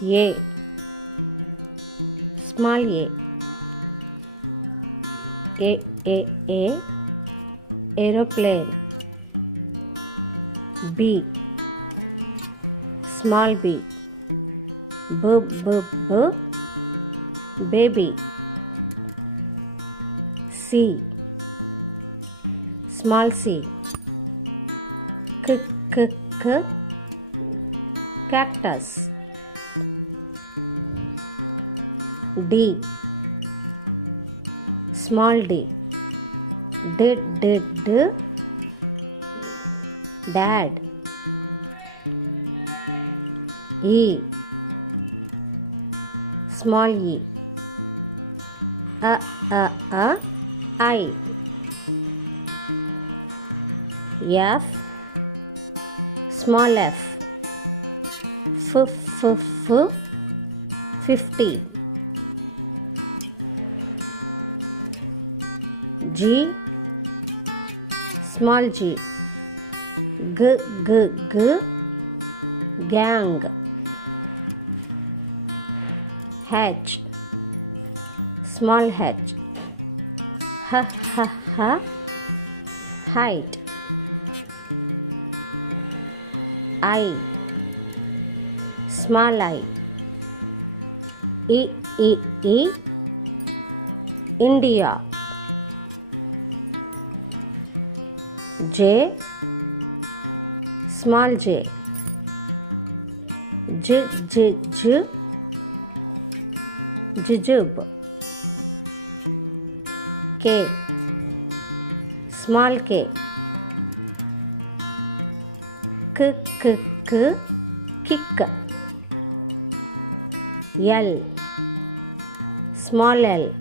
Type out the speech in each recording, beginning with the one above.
A, small a, aeroplane. B, small b, b, baby. C, small c, k, cactus. D, small d, d, dad. E, small e, I. F, small f, 50. G, small g, g, gang. H, small h, height. I, small I, E, India. J, small j, jujube. K, small k, kick. L, small l,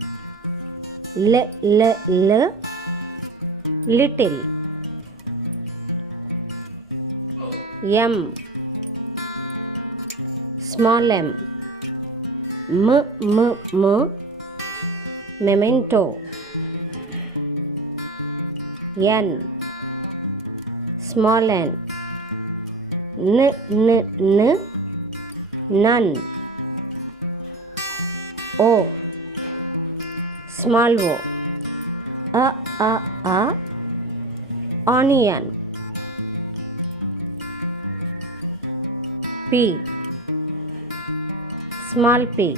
little. M, small m, memento. N, small n, none. O, small o, onion. P, small p,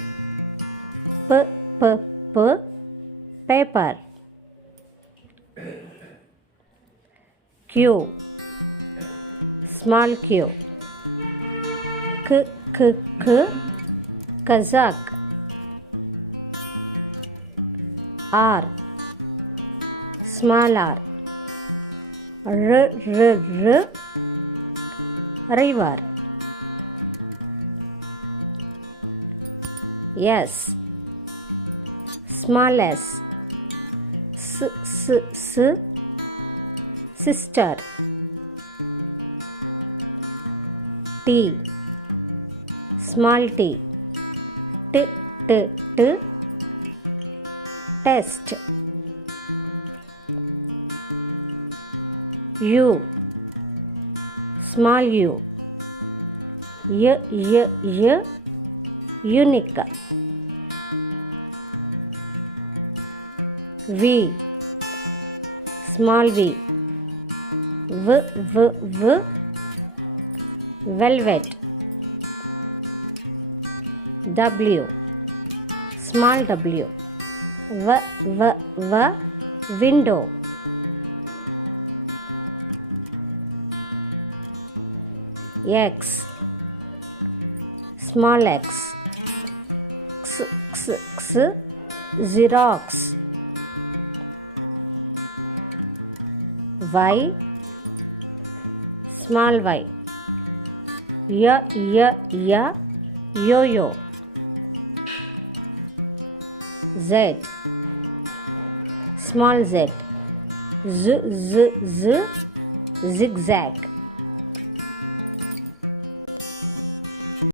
paper. Q, small q, kazakh. R, small r, river. S, small s, sister. T, small t, test. U, small u, unique. V, small v, velvet. W, small w, window. X, small x, Xerox. Y, small y, yo-yo. Z, small z, zigzag.